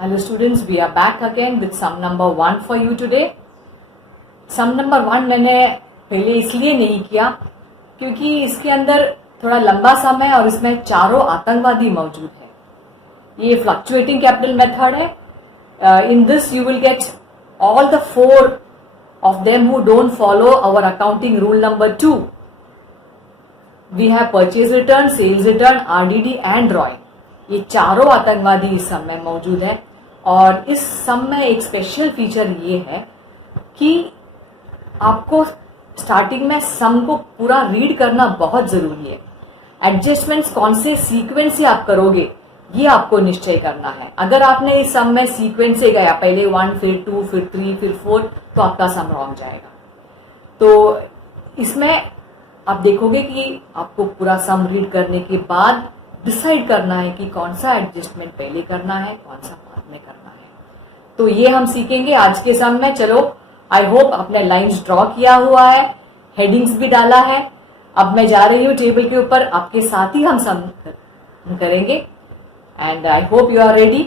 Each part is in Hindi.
Hello students, we are back again with sum number 1 for you today. Sum number 1 मैंने पहले इसलिए नहीं किया क्योंकि इसके अंदर थोड़ा लंबा सम है और इसमें चारों आतंकवादी मौजूद है। ये फ्लक्चुएटिंग कैपिटल मेथड है। इन this you will gate all the 4 of them who don't follow our accounting rule number 2. We have purchase return, sales return, RDD and drawing. ये चारों आतंकवादी इस सम में मौजूद है और इस सम में एक स्पेशल फीचर ये है कि आपको स्टार्टिंग में सम को पूरा रीड करना बहुत जरूरी है। एडजस्टमेंट्स कौन से सीक्वेंस से आप करोगे ये आपको निश्चय करना है। अगर आपने इस सम में सीक्वेंस से गया, पहले 1 फिर 2 फिर 3 फिर 4, तो आपका सम रॉन्ग जाएगा। तो इसमें आप देखोगे कि आपको पूरा सम रीड करने के बाद डिसाइड करना है कि कौन सा एडजस्टमेंट पहले करना है, कौन सा बाद में करना है। तो ये हम सीखेंगे आज के सम में। चलो, आई होप आपने लाइंस ड्रॉ किया हुआ है, हेडिंग्स भी डाला है। अब मैं जा रही हूँ टेबल के ऊपर, आपके साथ ही हम सम करेंगे and I hope you are ready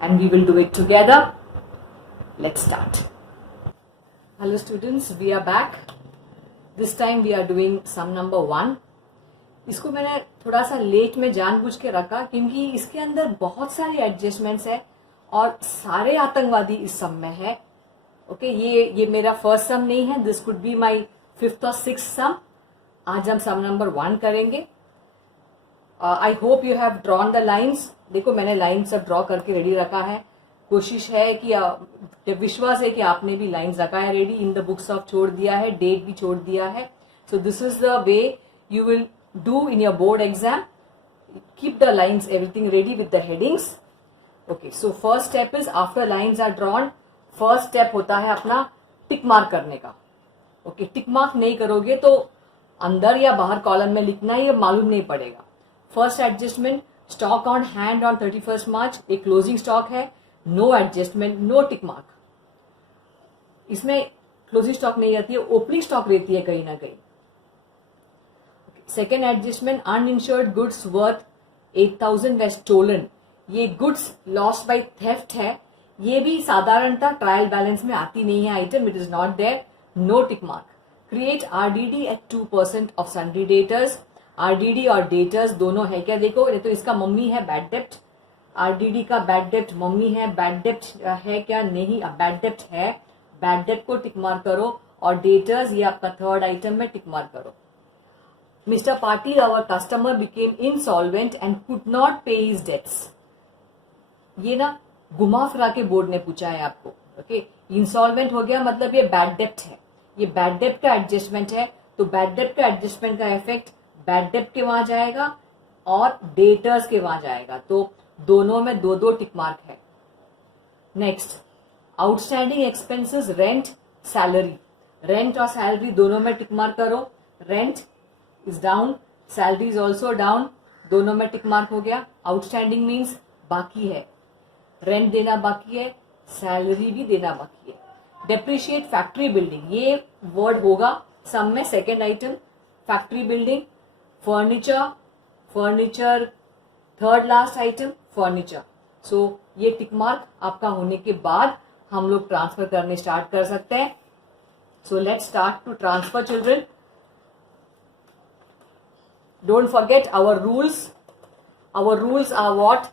and we will do it together. Let's start. Hello students, we are back. This time we are doing sum number 1। इसको मैंने थोड़ा सा लेट में जानबूझ के रखा क्योंकि इसके अंदर बहुत सारे एडजस्टमेंट्स है और सारे आतंकवादी इस सम में है। ओके, ये मेरा फर्स्ट सम नहीं है, this could be my 5th और 6th सम। आज हम सम नंबर 1 करेंगे। आई hope you have drawn the lines. देखो, मैंने लाइन सब ड्रॉ करके रेडी रखा है। कोशिश है कि विश्वास है कि आपने भी लाइन्स रखा है ready, in the books of छोड़ दिया है, डेट भी छोड़ दिया है। सो this is the way you will do in your board exam. Keep the lines, everything ready with the headings. Okay, so first step is after lines are drawn, first step होता है अपना टिक मार्क करने का। Okay, टिक मार्क नहीं करोगे तो अंदर या बाहर कॉलम में लिखना है, ये मालूम नहीं पड़ेगा। First adjustment, stock on hand on 31st March, एक क्लोजिंग स्टॉक है, no adjustment, no tick mark. इसमें क्लोजिंग स्टॉक नहीं रहती है, ओपनिंग स्टॉक रहती है कहीं ना कहीं। Second adjustment, uninsured goods worth 8,000 वे स्टोलन। ये गुड्स लॉस्ट बाय थेफ्ट है, ये भी साधारणतः ट्रायल बैलेंस में आती नहीं है item, it is not there, no tick mark. Create RDD at 2% of sundry debtors. RDD और डेटर्स दोनों है क्या? देखो, ये तो इसका मम्मी है बैड डेप्ट, आरडीडी का बैड डेप्ट मम्मी है, बैड डेप्ट है क्या? नहीं, बैड डेप्ट है, बैड डेप्ट को टिक मार्क करो और डेटर्स ये आपका थर्ड आइटम में टिक मार्क करो। Mr. Patil, our customer became insolvent and could not pay his debts. ये ना घुमा फिरा के बोर्ड ने पूछा है आपको। ओके, इंसॉल्वेंट हो गया मतलब ये बैड डेप्ट है, ये बैड डेप्ट का एडजस्टमेंट है। तो बैड डेप्ट का एडजस्टमेंट का इफेक्ट बैड डेप्ट के वहां जाएगा और डेटर्स के वहां जाएगा, तो दोनों में 2-2 टिक मार्क है। Next, outstanding expenses, rent, salary. Rent और सैलरी दोनों में टिक मार्क करो। Rent is down, salary is also down, दोनों में टिक मार्क हो गया। आउटस्टैंडिंग मीन्स बाकी है, रेंट देना बाकी है, सैलरी भी देना बाकी है। डेप्रिशिएट फैक्ट्री बिल्डिंग, ये वर्ड होगा सम में second item. Factory building, furniture third last item, furniture. So ये टिक मार्क आपका होने के बाद हम लोग ट्रांसफर करने स्टार्ट कर सकते हैं। So let's start to transfer children. Don't forget our rules. Our rules are what?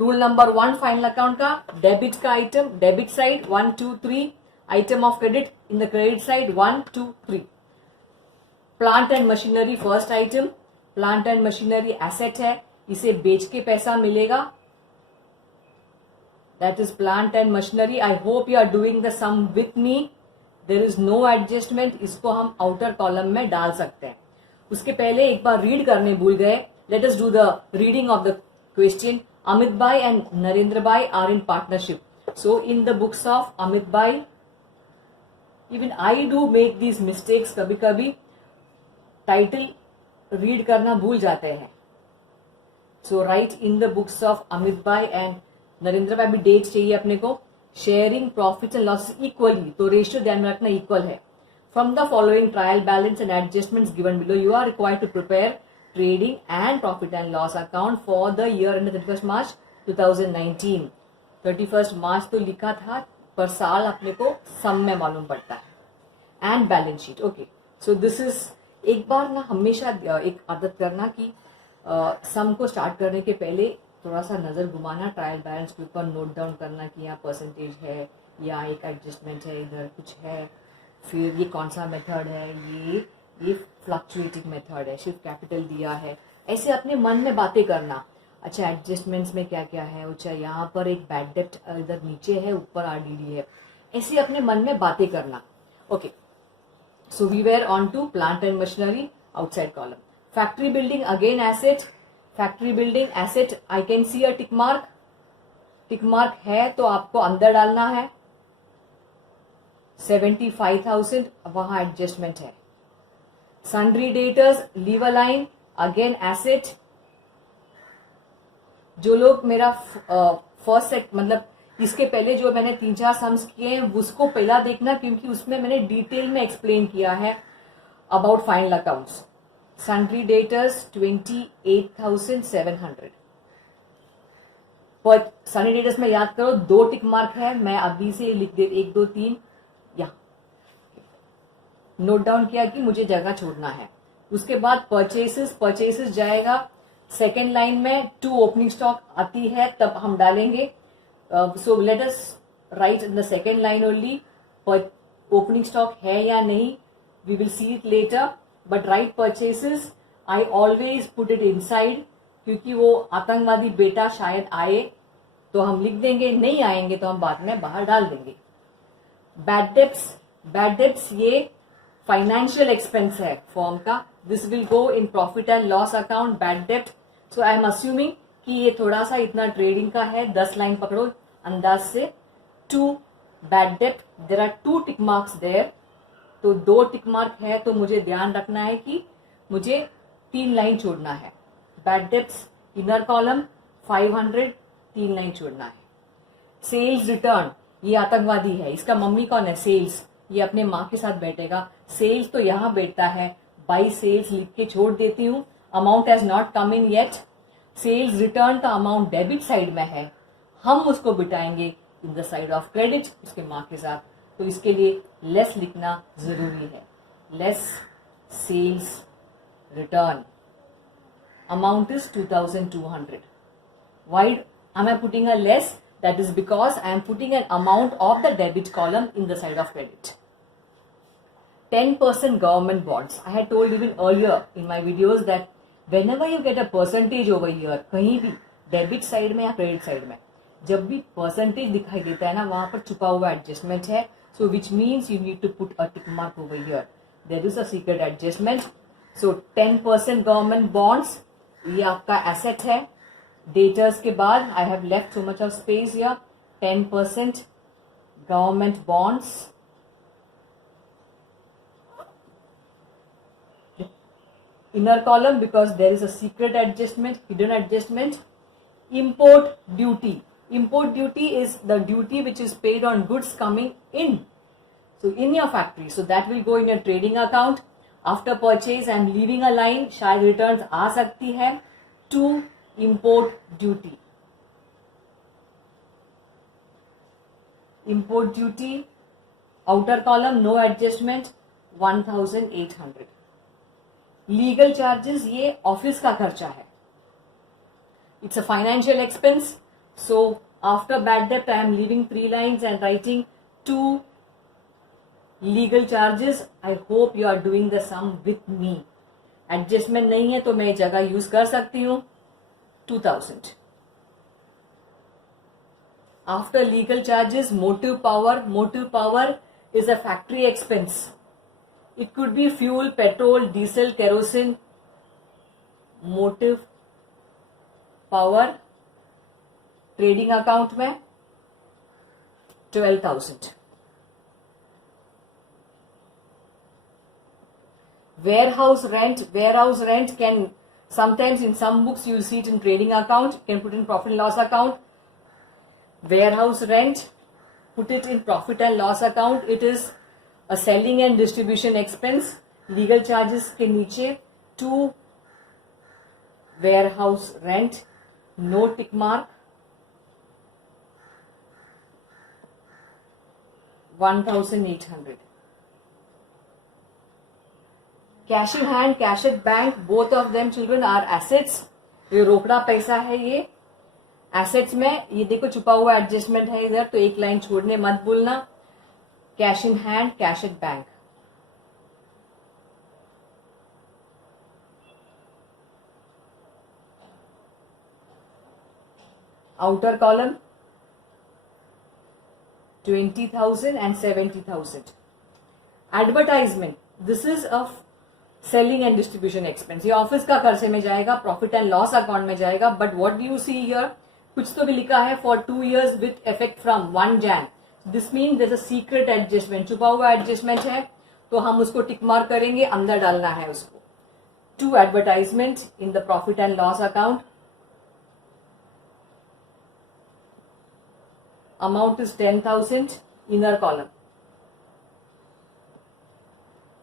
Rule number 1 final account का, डेबिट का item debit side 1 2 3, item of credit in the credit side 1 2 3। Plant and machinery first item, plant and machinery asset है, इसे बेच के पैसा मिलेगा, that is plant and machinery. I hope you are doing the sum with me. There is no adjustment, इसको हम आउटर कॉलम में डाल सकते हैं। उसके पहले एक बार रीड करने भूल गए, let us do the reading of the question. Amit भाई एंड नरेंद्र भाई are in partnership, so in the books of Amit भाई, even I do make these mistakes, कभी कभी टाइटल रीड करना भूल जाते हैं। So right in the books of Amit भाई एंड नरेंद्र भाई, भी डेट चाहिए अपने को। Sharing profit and loss equally, तो रेशियो ध्यान में रखना इक्वल है। From the following trial balance and adjustments given below, you are required to prepare trading and profit and loss account for the year ended 31st March 2019. 31 मार्च तो लिखा था, पर साल अपने को सम में मालूम पड़ता है। And balance sheet, okay. So this is, एक बार ना हमेशा एक आदत करना कि सम को स्टार्ट करने के पहले थोड़ा सा नज़र घुमाना ट्रायल बैलेंस के ऊपर, नोट डाउन करना कि यहाँ परसेंटेज है या एक एडजस्टमेंट है, इधर कुछ है, फिर ये कौन सा मेथड है, ये फ्लक्चुएटिंग मेथड है, सिर्फ कैपिटल दिया है, ऐसे अपने मन में बातें करना। अच्छा एडजस्टमेंट्स में क्या क्या है, अच्छा यहाँ पर एक बैड डेब्ट इधर नीचे है, ऊपर आरडीडी है, ऐसे अपने मन में बातें करना। Okay, so we were on to plant and machinery, outside column. Factory building again asset, factory building asset, I can see a tick mark, tick mark है तो आपको अंदर डालना है। 75,000 वहां एडजस्टमेंट है। Sundry debtors, leave a line, again asset. जो लोग मेरा फर्स्ट सेट मतलब इसके पहले जो मैंने 3-4 सम्स किए हैं उसको पहला देखना, क्योंकि उसमें मैंने डिटेल में एक्सप्लेन किया है about final accounts. Sundry debtors 28,700। पर सन्ड्री डेटर्स में याद करो 2 टिक मार्क है, मैं अभी से लिख दे 1 2 3, या नोट डाउन किया कि मुझे जगह छोड़ना है। उसके बाद परचेसेस, परचेसेस जाएगा सेकेंड लाइन में, 2 ओपनिंग स्टॉक आती है तब हम डालेंगे। So let us write in the second line only, opening stock है या नहीं, we will see it later, but write purchases, I always put it inside, क्योंकि वो आतंकवादी बेटा शायद आए तो हम लिख देंगे, नहीं आएंगे तो हम बाद में बाहर डाल देंगे। बैड डेब्ट्स, बैड डेब्ट्स ये फाइनेंशियल एक्सपेंस है फॉर्म का, this will go in profit and loss account, bad डेब्ट। सो आई एम अस्यूमिंग कि ये थोड़ा सा इतना ट्रेडिंग का है, 10 लाइन पकड़ो अंदाज से। 2 बैड डेब्ट, there are 2 tick marks there, तो 2 टिक मार्क है तो मुझे ध्यान रखना है कि मुझे 3 लाइन छोड़ना है। Bad debts inner column 500, 3 line छोड़ना है। सेल्स रिटर्न, ये आतंकवादी है, इसका मम्मी कौन है, सेल्स, ये अपने माँ के साथ बैठेगा, सेल्स तो यहाँ बैठता है, बाई सेल्स लिख के छोड़ देती हूँ, amount has not come in yet. Sales return का अमाउंट डेबिट साइड में है, हम उसको बिठाएंगे in the side of credit उसके माँ के साथ, तो इसके लिए लेस लिखना जरूरी है। Less sales return, amount is 2,200. Why am I putting a less? That is because I am putting an amount of the debit column in the side of credit. 10% government bonds. I had told even earlier in my videos that whenever you get a percentage over here, कहीं भी डेबिट साइड में या क्रेडिट साइड में जब भी परसेंटेज दिखाई देता है ना, वहां पर छुपा हुआ एडजस्टमेंट है, so which means you need to put a tick mark over here, there is a secret adjustment. So 10% government bonds, ये आपका एसेट है। डेटर्स के बाद I have left so much of space here, 10% government bonds, inner column because there is a secret adjustment, hidden adjustment. Import duty, import duty is the duty which is paid on goods coming in, so in your factory, so that will go in your trading account. After purchase I am leaving a line, शायद returns आ सकती है, to import duty. Import duty, outer column no adjustment, 1,800. Legal charges, ये ऑफिस का खर्चा है, it's a financial expense, so after bad डेब्ट I am leaving 3 lines and writing 2 legal charges. I hope you are doing the sum with me. Adjustment नहीं है तो मैं जगह यूज कर सकती हूं, 2,000। After legal charges motive power, motive power is a factory expense, it could be fuel, petrol, diesel, kerosene. Motive power trading account में 12,000। warehouse rent can sometimes in some books you will see it in trading account, you can put in profit and loss account. Warehouse rent, put it in profit and loss account, it is a selling and distribution expense. Legal charges के नीचे 2 warehouse rent, no tick mark. 1,800. Cash in hand, cash at bank, both of them children are assets. ये रोकड़ा पैसा है, ये एसेट्स में. ये देखो छुपा हुआ एडजस्टमेंट है इधर, तो एक लाइन छोड़ने मत भूलना. Cash in hand, cash at bank. Outer column 20,000 and 70,000. Advertisement, this is a selling and distribution expense. ये ऑफिस का खर्चे में जाएगा, प्रॉफिट एंड लॉस अकाउंट में जाएगा. But what do you see here, कुछ तो भी लिखा है for 2 years with effect from 1 Jan. This mean there is a secret adjustment, छुपा हुआ एडजस्टमेंट है, तो हम उसको टिक मार्क करेंगे, अंदर डालना है उसको. 2 advertisement in the profit and loss account. Amount is 10,000, inner column.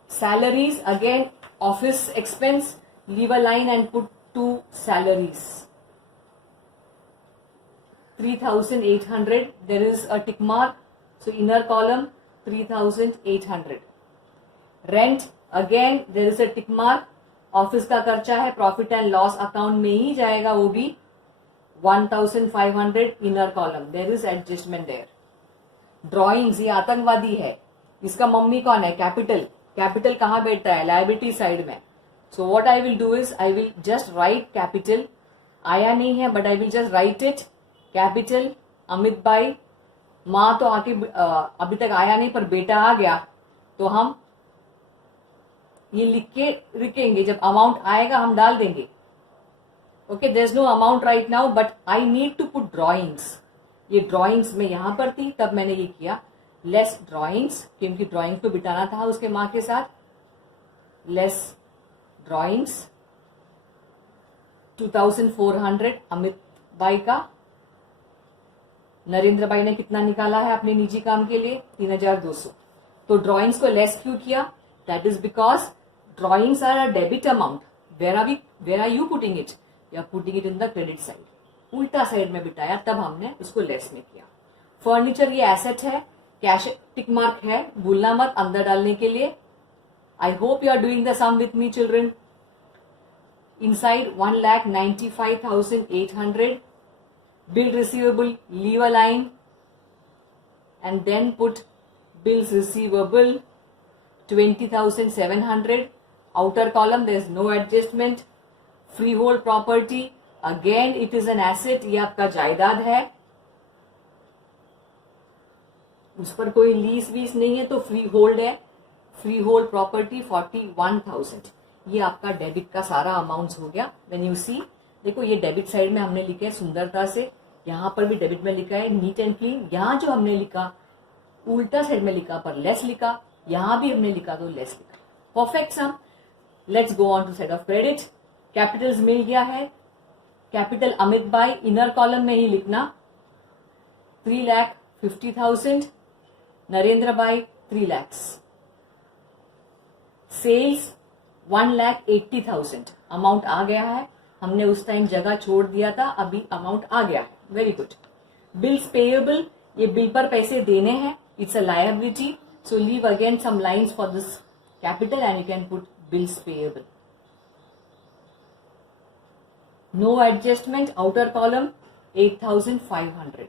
Salaries, again office expense, leave a line and put 2 salaries. 3,800, there is a tick mark, so inner column 3,800. Rent, again there is a tick mark, office का खर्चा है, profit and loss account में ही जाएगा वो भी. 1,500 inner column, there is adjustment there. Drawings, ये आतंकवादी है, इसका मम्मी कौन है, कैपिटल. कैपिटल कहाँ बैठता है, लायबिलिटी साइड में. So what I will do is I will just right capital. आया नहीं है but I will just right it. Capital Amit भाई. माँ तो आके अभी तक आया नहीं पर बेटा आ गया, तो हम ये लिख के लिखेंगे, जब अमाउंट आएगा हम डाल देंगे. Okay, there is no amount right now but I need to put drawings. ये ड्रॉइंग्स में यहां पर थी तब मैंने ये किया. लेस ड्रॉइंग्स, क्योंकि ड्रॉइंग को बिठाना था उसके माँ के साथ. Less drawings. 2,400 अमित भाई का. नरेंद्र भाई ने कितना निकाला है अपने निजी काम के लिए, 3,200. तो ड्रॉइंग्स को लेस क्यों किया, that is because drawings are a debit amount. Where are you putting it, या putting it in the credit side. उल्टा साइड में बिठाया, तब हमने उसको लेस में किया. फर्नीचर ये एसेट है, कैश टिक मार्क है, भूलना मत अंदर डालने के लिए. I hope you are doing the sum with me children. Inside 1,95,800. Bill receivable, leave a line and then put bills receivable 20,700. Outer column there is no adjustment. Freehold property, again it is an asset, ये आपका जायदाद है, उस पर कोई लीज वीज नहीं है तो फ्री होल्ड है. Free hold property 41,000. ये आपका डेबिट का सारा अमाउंट हो गया. व्हेन यू सी, देखो ये डेबिट साइड में हमने लिखा है सुंदरता से, यहाँ पर भी डेबिट में लिखा है नीट एंड क्लीन. यहाँ जो हमने लिखा उल्टा साइड में लिखा पर लेस लिखा, यहाँ भी हमने लिखा तो लेस लिखा. Perfect sum. Let's go on to side of credit. Capitals मिल गया है. कैपिटल अमित भाई इनर कॉलम में ही लिखना 3,50,000. नरेंद्र भाई 3 लाख. सेल्स 1,80,000. अमाउंट आ गया है, हमने उस टाइम जगह छोड़ दिया था, अभी अमाउंट आ गया है. Very good. बिल्स पेएबल, ये बिल पर पैसे देने हैं, it's a liability, so leave again some lines for this capital and you can put bills payable. No adjustment, outer column 8,500.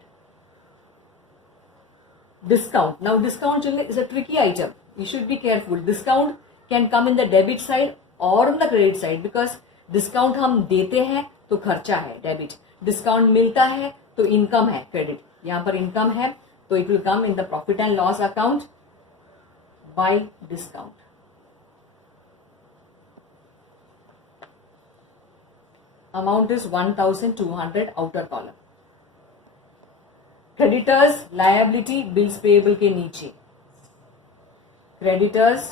Discount. Now discount is a tricky item. You should be careful. Discount can come in the debit side or on the credit side because discount हम देते हैं तो खर्चा है डेबिट, डिस्काउंट मिलता है तो इनकम है क्रेडिट. यहाँ पर इनकम है तो it will come in the profit and loss account by discount. Amount is 1,200 outer column. Creditors, liability, bills payable के नीचे. Creditors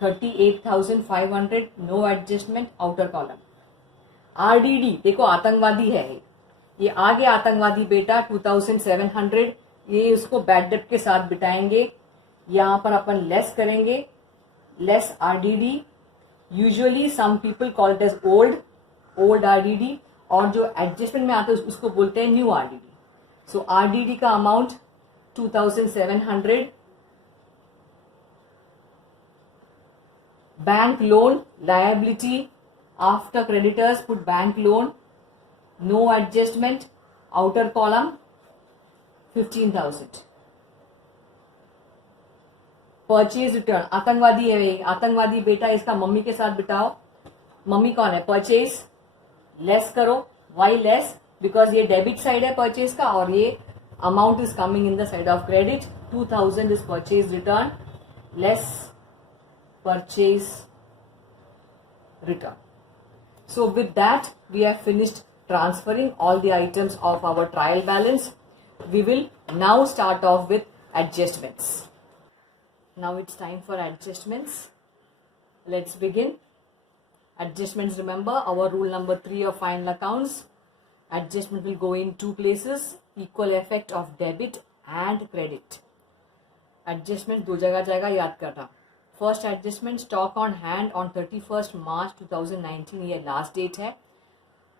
38,500, no adjustment, outer column. RDD, देखो आतंकवादी है ये आगे आतंकवादी बेटा 2,700. ये उसको बैड डेट के साथ बिठाएंगे. यहाँ पर अपन लेस करेंगे. Less RDD. Usually some people call it as old RDD, और जो एडजस्टमेंट में आते हैं उसको बोलते हैं न्यू RDD. सो RDD का amount 2,700. Bank loan liability after creditors put bank loan, no adjustment, outer column 15,000. Purchase return, आतंकवादी है, आतंकवादी बेटा इसका मम्मी के साथ बिठाओ. मम्मी कौन है? परचेज. लेस करो. Why less? बिकॉज ये डेबिट साइड है परचेज का और ये amount is coming in the side of credit. 2,000 is purchase return, less purchase return. So with that we have finished transferring all the items of our trial balance. We will now start off with adjustments. Now it's time for adjustments. Let's begin. Adjustments, remember our rule number 3 of final accounts. Adjustment will go in two places, equal effect of debit and credit. Adjustment दो जगह जाएगा, याद करना. First adjustment, stock on hand on 31 मार्च 2019, ये लास्ट डेट है,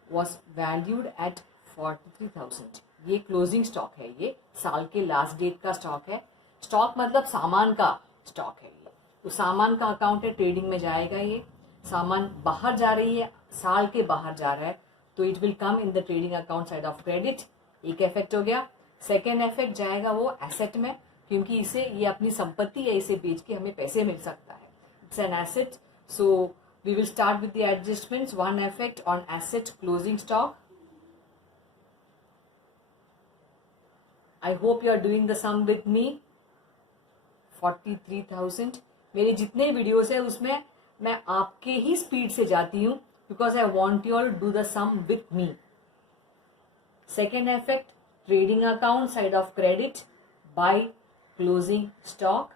वॉज वैल्यूड एट 43,000. ये क्लोजिंग स्टॉक है, ये साल के लास्ट डेट का स्टॉक है. स्टॉक मतलब सामान का स्टॉक है ये, तो सामान का अकाउंट है, ट्रेडिंग में जाएगा. ये सामान बाहर जा रही है, साल के बाहर जा रहा है, तो it will come in the trading account side of credit. एक इफेक्ट हो गया. सेकेंड इफेक्ट जाएगा वो एसेट में, क्योंकि इसे ये अपनी संपत्ति है, इसे बेच के हमें पैसे मिल सकता है. It's an asset. So we will start with the adjustments. One effect on asset closing stock. I hope you are doing the sum with me. 43,000. मेरे जितने वीडियोस है उसमें मैं आपके ही स्पीड से जाती हूं, because I want you all do the sum with me. Second effect, trading account side of credit by closing stock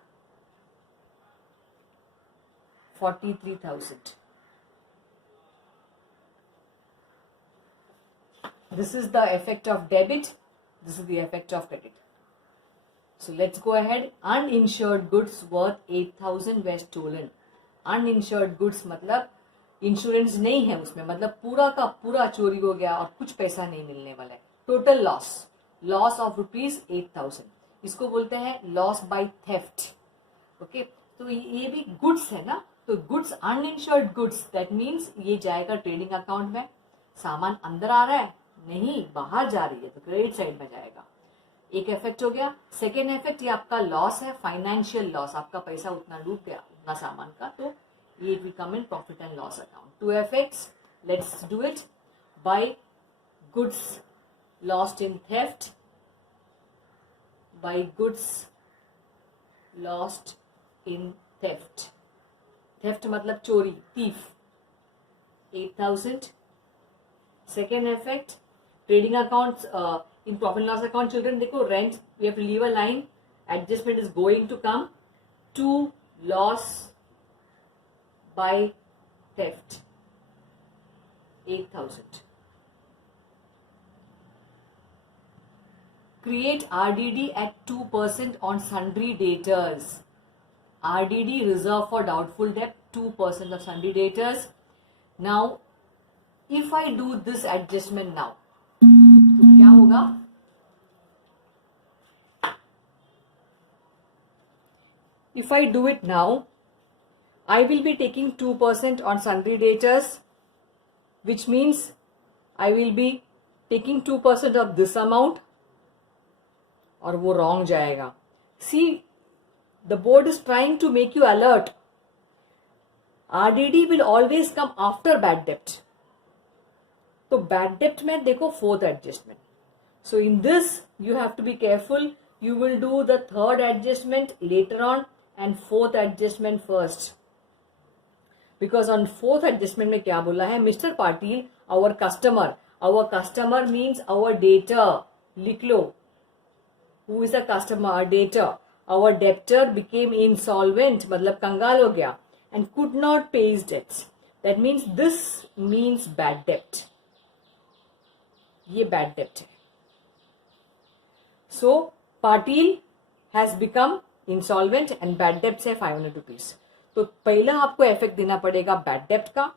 43,000. This is the effect of debit, this is the effect of credit. So let's go ahead. Uninsured goods worth 8,000 were stolen. Uninsured goods मतलब इंश्योरेंस नहीं है उसमें, मतलब पूरा का पूरा चोरी हो गया और कुछ पैसा नहीं मिलने वाला है. Total loss of ₹8,000. इसको बोलते हैं लॉस बाय थेफ्ट. ओके, तो ये भी गुड्स है ना, तो goods, uninsured goods, that means ये जाएगा ट्रेडिंग अकाउंट में. सामान अंदर आ रहा है नहीं, बाहर जा रही है, तो क्रेडिट साइड में जाएगा. एक इफेक्ट हो गया. सेकेंड इफेक्ट, ये आपका लॉस है, फाइनेंशियल लॉस, आपका पैसा उतना डूब गया उतना सामान का, तो ये will come in profit and loss account. To effects, let's do it. By goods lost in theft, by goods lost in theft. Theft मतलब चोरी, thief. 8,000. Second effect, trading accounts in profit and loss account. Children देखो, rent, we have to leave a line. Adjustment is going to come to loss by theft. 8,000. Create RDD at 2% on sundry debtors. RDD, reserve for doubtful debt, 2% of sundry debtors. Now, if I do this adjustment now, तो क्या होगा? If I do it now, I will be taking 2% on sundry debtors, which means I will be taking 2% of this amount. और वो रॉन्ग जाएगा. See, the board is trying to make you alert. RDD will always come after bad डेप्ट. तो बैड डेप्ट में देखो fourth adjustment. So in this you have to be careful. You will do the third adjustment later on and fourth adjustment first, because on fourth adjustment में क्या बोला है? Mister Patil, our customer means our debtor. लिख लो, who is a customer, debtor. Our debtor became insolvent, मतलब कंगाल हो गया, and could not pay his debts. That means this means bad debt. ये bad debt है. So Patil has become insolvent and bad debts है 500 rupees. तो पहला आपको इफेक्ट देना पड़ेगा bad debt का,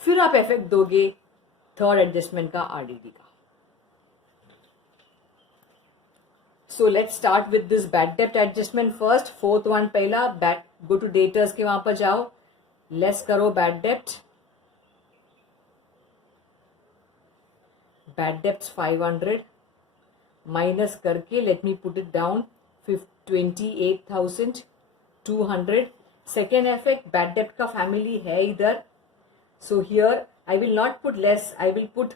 फिर आप इफेक्ट दोगे थर्ड एडजस्टमेंट का, आरडीडी का. So let's start with this bad debt adjustment first. Fourth one पहला, go to daters के वहां पर जाओ. लेस करो बैड डेप्ट, बैड डेप्ट 500 माइनस करके let me put it down 28,200. Second effect, bad डेप्ट का फैमिली है इधर, so here I will not put less, I will put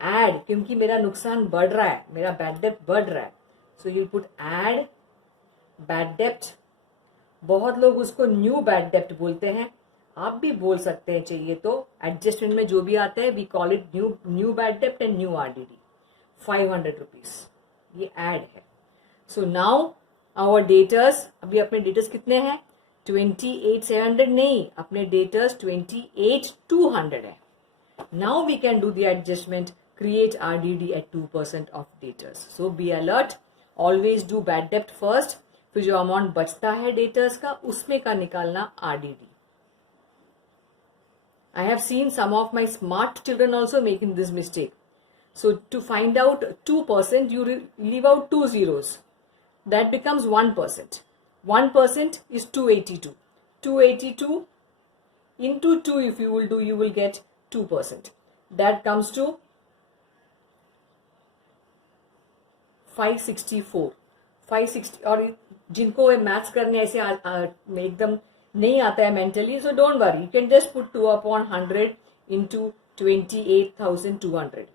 add, क्योंकि मेरा नुकसान बढ़ रहा है, मेरा बैड डेप्ट बढ़ रहा है, so you put add bad डेप्ट. बहुत लोग उसको न्यू बैड डेप्ट बोलते हैं, आप भी बोल सकते हैं चाहिए तो. एडजस्टमेंट में जो भी आता है we call it new bad डेप्ट एंड न्यू आरडीडी. 500 रुपीज ये ऐड है. सो नाउ आवर डेटर्स, अभी अपने डेटर्स कितने हैं? 28,700 नहीं, अपने डेटर्स 28,200 है. Now we can do the adjustment, create RDD at 2% of debtors. So be alert, always do bad डेप्ट फर्स्ट, फिर जो अमाउंट बचता है डेटर्स का उसमें का निकालना RDD. I have seen some of my smart children also making this mistake. So to find out 2%, you leave out 2 zeros. That becomes 1%. 1% is 282. 282 into 2 if you will do, you will get 2%. That comes to 564. 560. और जिनको मैथ्स करने ऐसे एकदम नहीं आता है mentally, so don't worry, you can just put 2/100 into 28,200.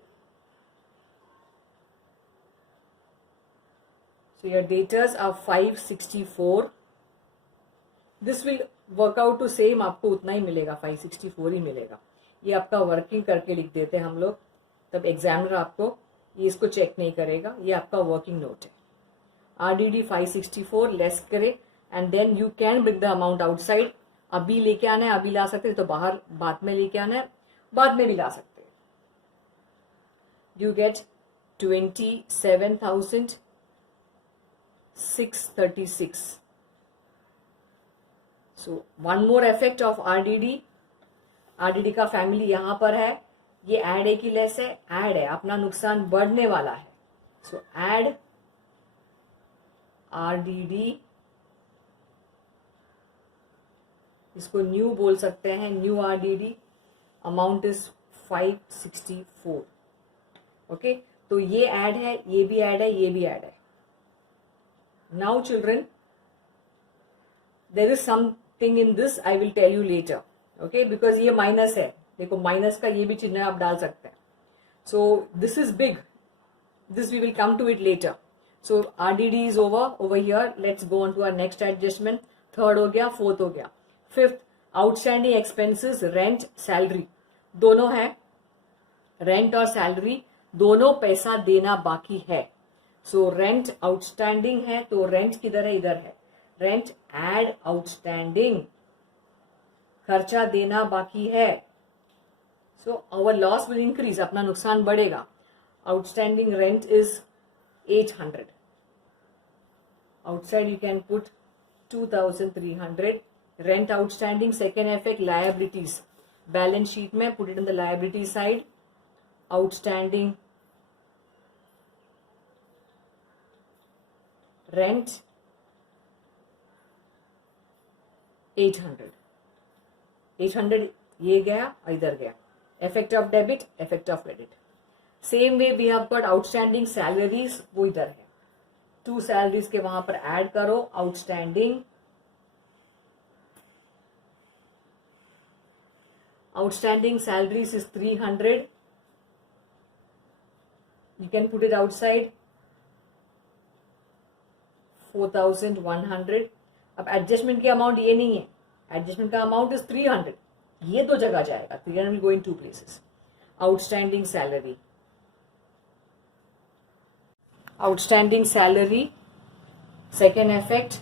So your datas are 564. This will work out to same, आपको उतना ही मिलेगा, 564 ही मिलेगा. ये आपका वर्किंग करके लिख देते हैं हम लोग, तब एग्जामिनर आपको ये इसको चेक नहीं करेगा, ये आपका वर्किंग नोट है. आरडीडी 564 लेस करे and then you can bring the amount outside. अभी लेके आना है, अभी ला सकते हैं, तो बाहर बाद में लेके आना है, बाद में भी ला सकते हैं. You get 27,636. So one more effect of RDD. RDD का फैमिली यहां पर है, ये ऐड है कि लेस है? ऐड है, अपना नुकसान बढ़ने वाला है. सो ऐड आरडीडी, इसको न्यू बोल सकते हैं, new RDD. Amount is 564. Okay, तो ये ऐड है, ये भी ऐड है, ये भी ऐड है. Now children, there is something in this, I will tell you later. Okay, because ये माइनस है, देखो माइनस का ये भी चिन्ह आप डाल सकते हैं. So this is big, this we will come to it later. So RDD is over here. Let's go on to our next adjustment. Third हो गया, फोर्थ हो गया. Fifth, outstanding expenses, rent, salary दोनों है. रेंट और सैलरी दोनों पैसा देना बाकी है. सो रेंट आउटस्टैंडिंग है, तो रेंट किधर है? इधर है. रेंट एड आउटस्टैंडिंग, खर्चा देना बाकी है. So our loss will increase, अपना नुकसान बढ़ेगा. Outstanding rent is 800. Outside you can put 2,300. Rent outstanding. Second effect, liabilities. Balance sheet में put it in the liability side. Outstanding rent 800. 800 ये गया, इधर गया. Effect of debit, effect of credit. Same way we have got outstanding salaries, वो इधर है. 2 सैलरीज के वहां पर ऐड करो. Outstanding salaries is 300. You can put it outside. 4,100. अब एडजस्टमेंट की अमाउंट ये नहीं है, एडजस्टमेंट का अमाउंट इज 300. ये दो जगह जाएगा, 300 will go in 2 places. Outstanding salary. Outstanding salary, second effect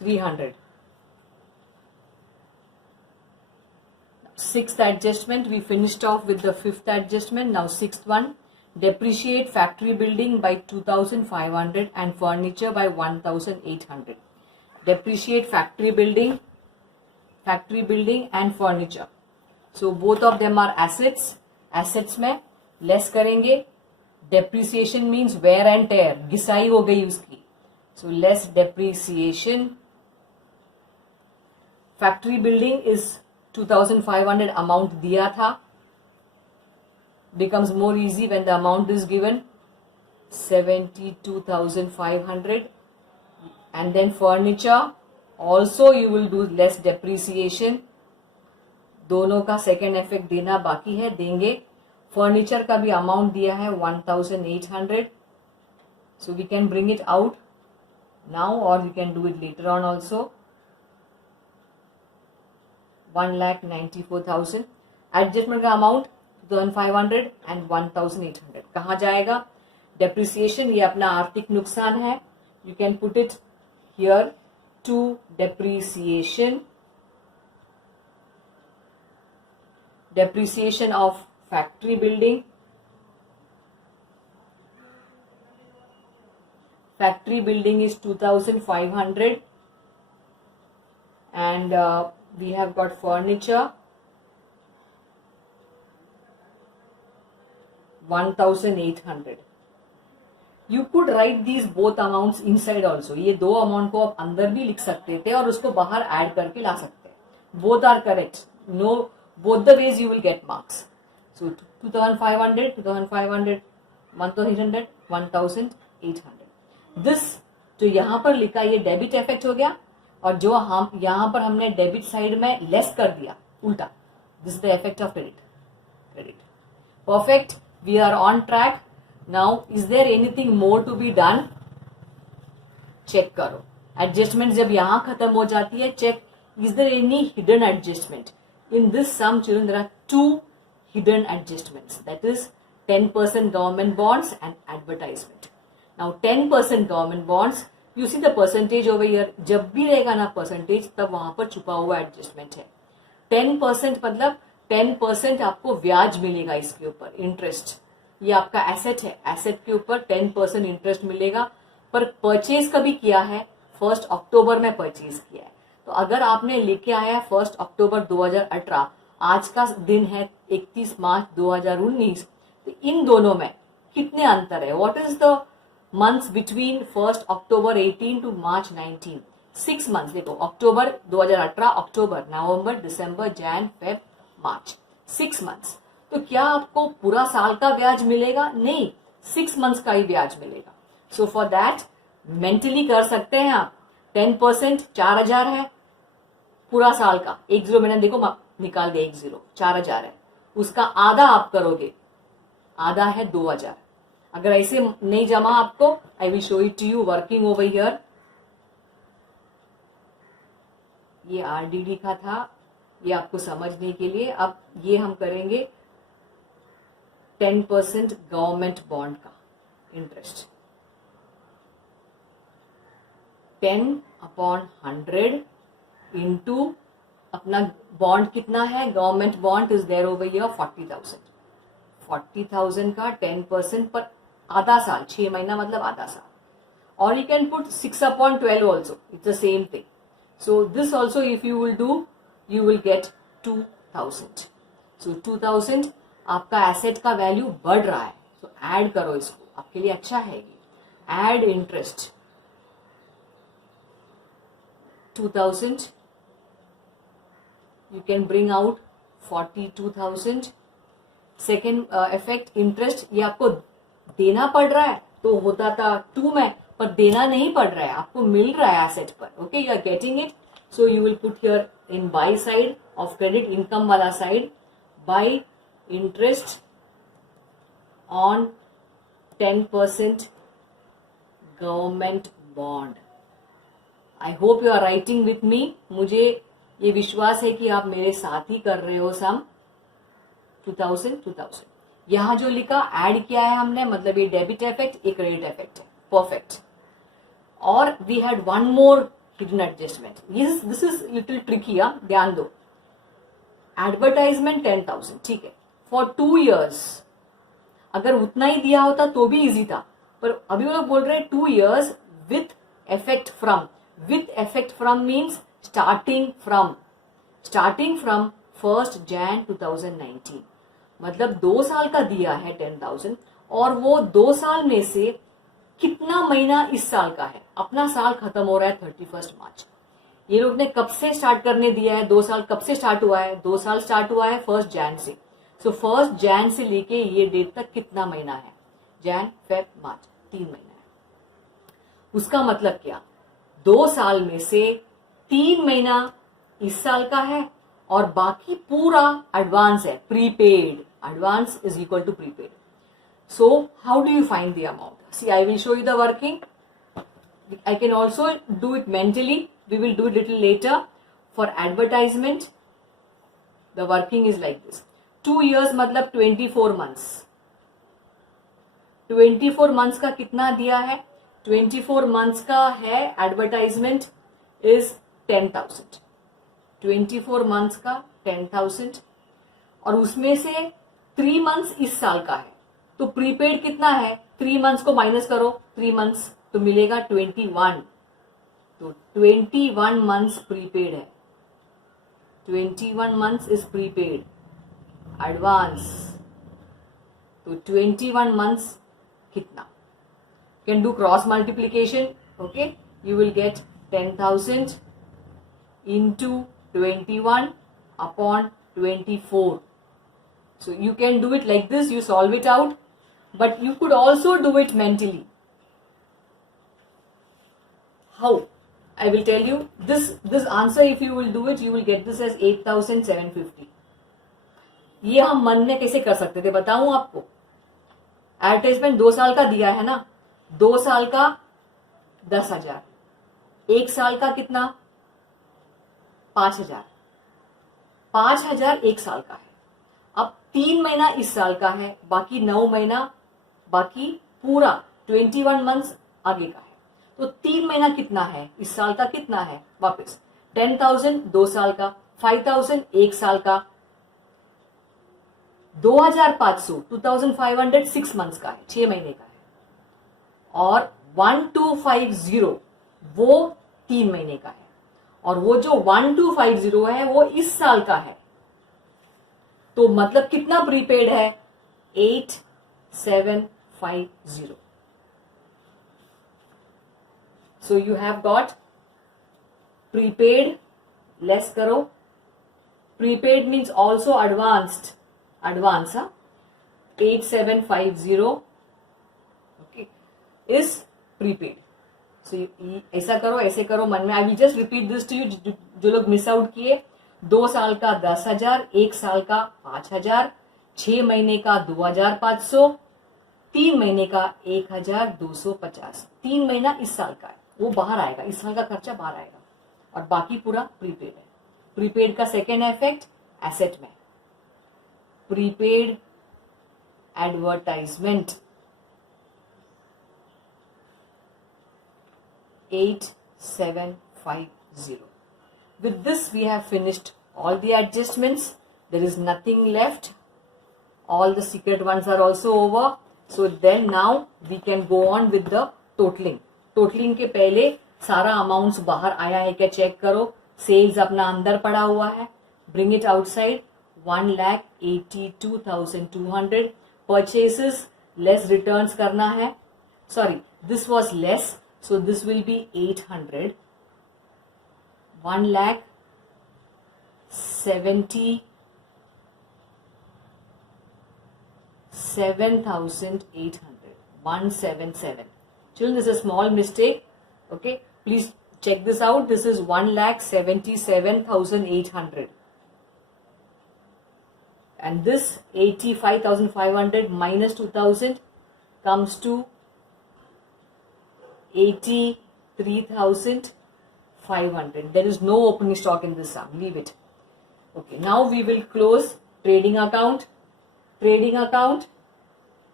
300. Sixth adjustment, we finished off with the fifth adjustment. Now sixth one, depreciate factory building by 2,500 and furniture by 1,800. Depreciate factory building and furniture. So both of them are assets. Assets में less करेंगे. Depreciation means wear and tear, घिसाई हो गई उसकी. So less depreciation. Factory building is 2500 amount दिया था, becomes more easy when the amount is given 72,500. And then furniture also you will do less depreciation. दोनों का सेकेंड इफेक्ट देना बाकी है, देंगे. फर्नीचर का भी अमाउंट दिया है 1,800. So we can bring it out now or we can do it later on also. 1,94,000. Adjustment का अमाउंट 2,500 and 1,800. कहाँ जाएगा? डेप्रिसिएशन, ये अपना आर्थिक नुकसान है. You can put it here to depreciation. Depreciation of factory building. Factory building is 2,500 and we have got furniture 1,800. You could write these both amounts inside also. ये दो अमाउंट को आप अंदर भी लिख सकते थे और उसको बाहर ऐड करके ला सकते हैं. Both are correct. No, both the ways you will get marks. So 2,500, 2,500, 1,800, 1,800. This जो यहां पर लिखा ये डेबिट इफेक्ट हो गया और जो हम यहां पर हमने डेबिट साइड में लेस कर दिया उल्टा, this is the effect of credit. Perfect, we are on track. Now is there anything more to be done? Check करो. एडजस्टमेंट जब यहां खत्म हो जाती है, check is there any hidden adjustment in this sum. Children, there are two hidden adjustments, that is 10% government bonds and advertisement. Now 10% government bonds, you see the percentage over here. जब भी रहेगा ना परसेंटेज, तब वहां पर छुपा हुआ एडजस्टमेंट है. 10% मतलब 10% आपको ब्याज मिलेगा इसके ऊपर, इंटरेस्ट. ये आपका एसेट है, एसेट के ऊपर 10% इंटरेस्ट मिलेगा. पर परचेज कभी किया है? 1 अक्टूबर में परचेज किया है. तो अगर आपने लेके आया 1 अक्टूबर 2018, आज का दिन है 31 मार्च 2019, तो इन दोनों में कितने अंतर है? What is the months between 1st October 18 to March 19? 6 months. देखो, अक्टूबर 2018, अक्टूबर, नवंबर, दिसंबर, जैन, फेब, मार्च, 6 months. तो क्या आपको पूरा साल का ब्याज मिलेगा? नहीं, 6 months का ही ब्याज मिलेगा. सो फॉर दैट मेंटली कर सकते हैं आप. 10% 4,000 है पूरा साल का. 1 0 मैंने देखो निकाल दिया, 1 0, 4,000 है. उसका आधा आप करोगे, आधा है 2,000. अगर ऐसे नहीं जमा आपको, I will show it to you working over here. ये आरडीडी का था, ये आपको समझने के लिए. अब ये हम करेंगे 10% गवर्नमेंट बॉन्ड का इंटरेस्ट. 10/100 इंटू अपना बॉन्ड कितना है? Government bond is there over here 40,000. 40,000 का 10% पर आधा साल, 6 महीना मतलब आधा साल. और you can put 6/12 also, it's the same thing. So this also if you will do, you will gate 2,000. सो 2,000 आपका एसेट का वैल्यू बढ़ रहा है. सो ऐड करो इसको, आपके लिए अच्छा है ये. Add interest 2,000, you can bring out 42,000. Second effect interest, ये आपको देना पड़ रहा है, तो होता था 2 में, पर देना नहीं पड़ रहा है, आपको मिल रहा है एसेट पर. Okay, you are getting it. So you will put here in by side of credit, income वाला side, by interest on 10% government bond. I hope you are writing with me. मुझे ये विश्वास है कि आप मेरे साथ ही कर रहे हो. सम 2,000. यहां जो लिखा ऐड किया है हमने, मतलब ये डेबिट इफेक्ट, एक क्रेडिट इफेक्ट है. परफेक्ट. और we had one more hidden adjustment. This is little tricky. ध्यान दो. एडवर्टाइजमेंट 10,000, ठीक है, फॉर 2 years. अगर उतना ही दिया होता तो भी इजी था, पर अभी वो लोग बोल रहे हैं 2 years with effect from. With effect from means starting from 1st Jan 2019. मतलब 2 साल का दिया है 10,000, और वो 2 साल में से कितना महीना इस साल का है? अपना साल खत्म हो रहा है 31 मार्च. ये लोग ने कब से स्टार्ट करने दिया है, 2 साल कब से स्टार्ट हुआ है, 2 साल स्टार्ट हुआ है 1 जैन से। सो 1 जैन से लेके ये डेट तक कितना महीना है, जैन फेब मार्च, 3 महीना है। उसका मतलब क्या, 2 साल में से 3 महीना इस साल का है और बाकी पूरा एडवांस है, prepaid. Advance is equal to prepaid. So how do you find the amount? See, I will show you the working. I can also do it mentally. We will do it little later. For advertisement, the working is like this. 2 years मतलब 24 months. 24 months का कितना दिया है? 24 months का है advertisement is 10,000. 24 months का 10,000 और उसमें से 3 months इस साल का है, तो प्रीपेड कितना है? 3 months को माइनस करो, 3 months तो मिलेगा 21. तो 21 months प्रीपेड है, 21 months इज प्रीपेड एडवांस. तो 21 months कितना? Can do cross multiplication. Okay, you will gate 10,000 into 21 upon 24. So you can do it like this, you solve it out, but you could also do it mentally. How? I will tell you this answer. If you will do it, you will get this as 8,750. ये हम मन में कैसे कर सकते थे बताऊं आपको? एडवर्टाइजमेंट 2 साल का दिया है ना, 2 साल का 10,000, 1 साल का कितना? 5,000. 5,000 1 साल का है. अब 3 महीना इस साल का है, बाकी 9 महीना, बाकी पूरा 21 मंथ्स आगे का है. तो 3 महीना कितना है इस साल का? कितना है? वापस 10,000 2 साल का, 5,000 1 साल का, 2,500 2,500 6 मंथ्स का है, 6 महीने का है, और 1,250 वो 3 महीने का है, और वो जो 1,250 है वो इस साल का है. तो मतलब कितना प्रीपेड है? 8,750. So you have got prepaid, less करो, prepaid means also advanced, advance, 8,750 okay is prepaid. So ऐसा करो, ऐसे करो मन में. I will just repeat this to you. जो लोग मिस आउट किए, 2 साल का 10,000, 1 साल का 5,000, 6 महीने का 2,500, 3 महीने का 1,250. 3 महीना इस साल का है, वो बाहर आएगा, इस साल का खर्चा बाहर आएगा, और बाकी पूरा प्रीपेड है. प्रीपेड का सेकेंड इफेक्ट एसेट में, prepaid advertisement 8,750. With this we have finished all the adjustments. There is nothing left. All the secret ones are also over. So then now we can go on with the totaling. Totalling के पहले सारा अमाउंट्स बाहर आया है क्या चेक करो. सेल्स अपना अंदर पड़ा हुआ है, bring it outside. 1,82,200. Purchases less returns करना है. Sorry, this was less, so this will be 800. 1,77,800. 177. Children, this is a small mistake. Okay, please check this out. This is 1,77,800, and this 85,500 minus 2,000 comes to 83,500. There is no opening stock in this sum. Leave it. Okay, now we will close trading account. Trading account.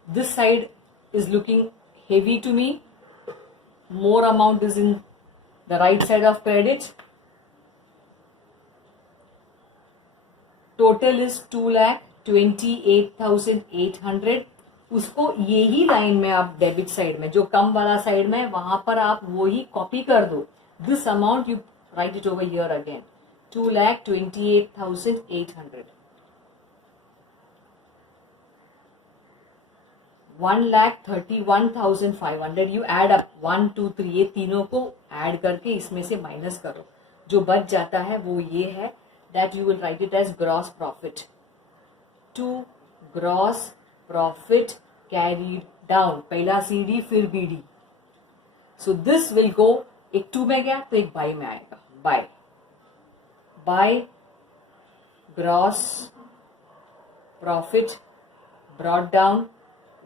This side is looking heavy to me. More amount is in the right side of credit. Total is 2,28,800. उसको यही लाइन में आप डेबिट साइड में, जो कम वाला साइड में, वहां पर आप वो ही कॉपी कर दो. This amount you write it over here again. 2,28,800. 1,31,500. You add up 1, 2, 3, ये तीनों को ऐड करके इसमें से माइनस करो. जो बच जाता है वो ये है, that you will write it as gross profit, to gross profit carried down, पहला CD फिर BD. So this will go, एक 2 में गया तो एक बाय में आएगा, by gross profit brought down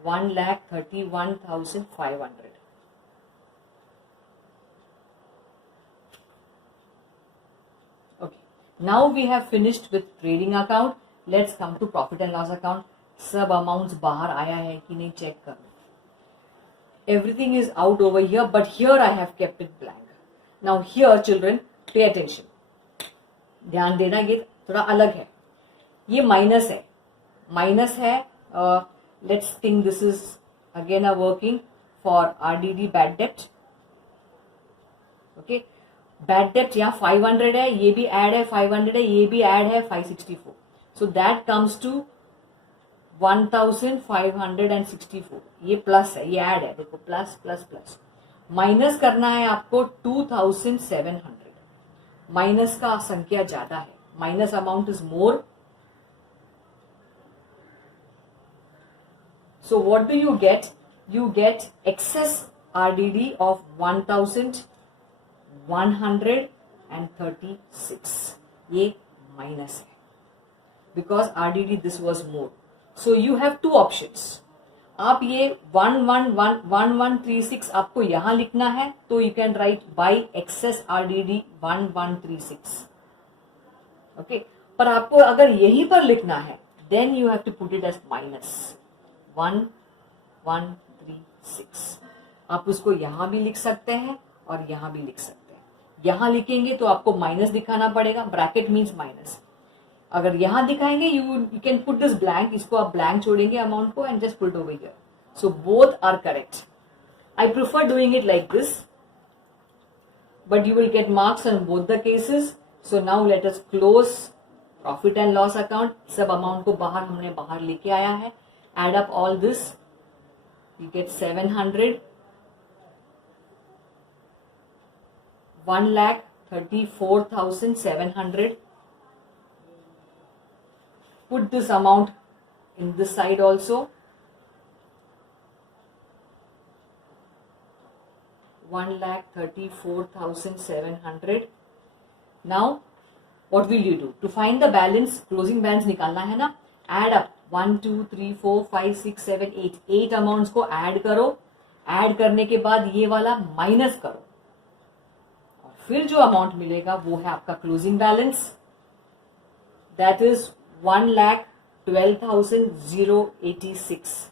1,31,500. Now we have finished with trading account. Let's come to profit and loss account. सब अमाउंट्स बाहर आया है कि नहीं चेक करो. Everything is out over here, but here I have kept it blank. Now here children, pay attention. ध्यान देना, ये थोड़ा अलग है. ये माइनस है, let's think this is again a working for RDD bad debt. Okay. Bad डेप्ट यहाँ 500 है, ये भी ऐड है 500 है, ये भी ऐड है 564. So that comes to 1564. ये प्लस है, ये ऐड है, देखो प्लस प्लस प्लस. माइनस करना है आपको 2700. माइनस का संख्या ज्यादा है, minus amount is more. So what do you get? You get excess RDD of 1136. ये माइनस है because RDD this was more. So you have 2 options. आप ये 1136 आपको यहां लिखना है तो you can write by excess RDD 1136. Okay, पर आपको अगर यहीं पर लिखना है then you have to put it as minus 1136. आप उसको यहां भी लिख सकते हैं और यहां भी लिख सकते हैं. यहां लिखेंगे तो आपको माइनस दिखाना पड़ेगा, ब्रैकेट मीन्स माइनस. अगर यहां दिखाएंगे you can put this blank, इसको आप ब्लैंक छोड़ेंगे अमाउंट को and just put over here. So both are correct. I prefer doing it like this, but you will get marks on both the cases. So now let us close profit and loss account. सब अमाउंट को हमने बाहर लेके आया है. Add up all this, you get 700, 1,34,700. Put this amount in this side also. 1,34,700. Now, what will you do? To find the balance, closing balance निकालना है ना. Add up 1, 2, 3, 4, 5, 6, 7, 8. 8 अमाउंट्स को ऐड करो. ऐड करने के बाद ये वाला माइनस करो. फिर जो अमाउंट मिलेगा वो है आपका closing balance. That is 1,12,086.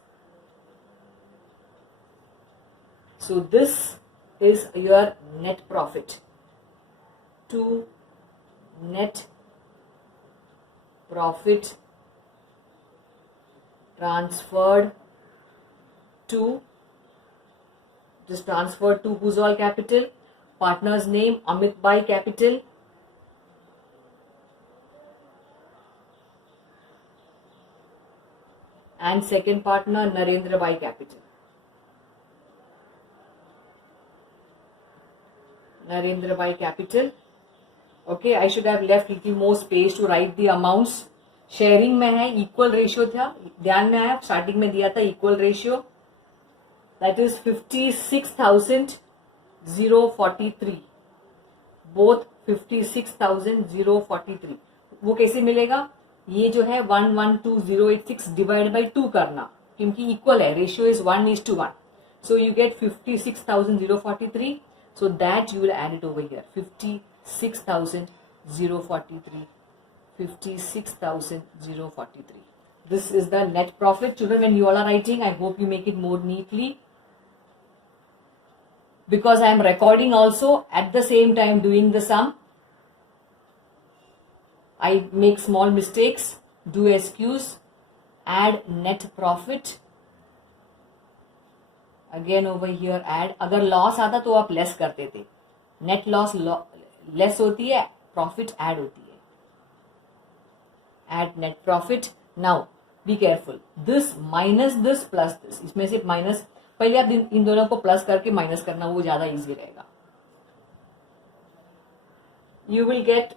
So this is your net profit. To net profit transferred to, just transferred to whose all capital? Partner's name Amit Bhai capital, and second partner Narendra Bhai capital. Narendra Bhai capital. Okay, I should have left little more space to write the amounts. Sharing में है, इक्वल रेशियो था, ध्यान में आया, स्टार्टिंग में दिया था equal ratio. That is 56,043. Both 56,043. वो कैसे मिलेगा? ये जो है 112,086 डिवाइड बाई 2 करना, क्योंकि इक्वल है, ratio is 1:1. So you get 56,043. So that you will add it over here. 56,043. 56,043. This is the net profit. Children, when you all are writing, I hope you make it more neatly. Because I am recording also at the same time doing the sum. I make small mistakes. Do excuse. Add net profit. Again over here add. अगर लॉस आता तो आप लेस करते थे. नेट लॉस लेस होती है, प्रॉफिट ऐड होती है. Add net profit. Now be careful. This minus this plus this. इसमें से माइनस, पहले आप इन दोनों को प्लस करके माइनस करना, वो ज्यादा इजी रहेगा. you will get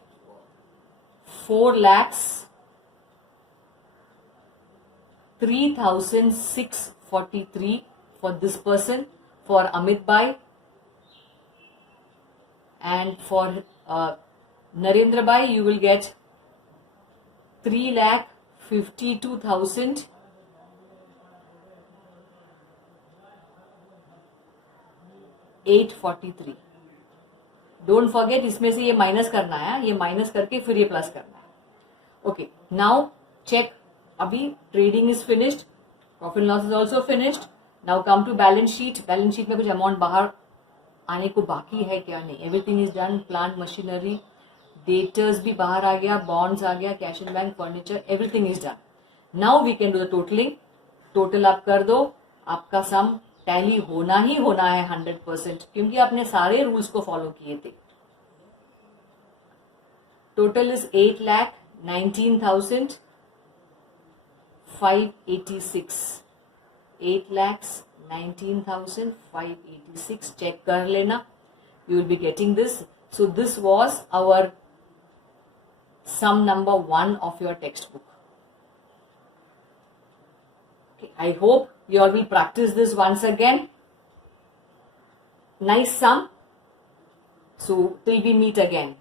4,03,643 for this person, for Amit Bhai, and for Narendra Bhai you will get 3,52,843. Don't forget, इसमें से ये माइनस करना है, ये माइनस करके फिर ये प्लस करना है. Okay, now check. अभी trading is finished, profit loss is also finished. Now come to balance sheet. Balance sheet में कुछ अमाउंट बाहर आने को बाकी है क्या? नहीं, everything is done. Plant machinery, debtors भी बाहर आ गया, बॉन्ड्स आ गया, cash in bank, furniture, everything is done. Now we can do the totalling. Total आप कर दो. आपका सम टैली होना ही होना है 100%, क्योंकि आपने सारे रूल्स को फॉलो किए थे. Total is 8,19,586. 8,19,586. चेक कर लेना. You will be getting this. So this was our sum number 1 of your textbook. Okay, I hope you all will practice this once again. Nice sum. So till we meet again.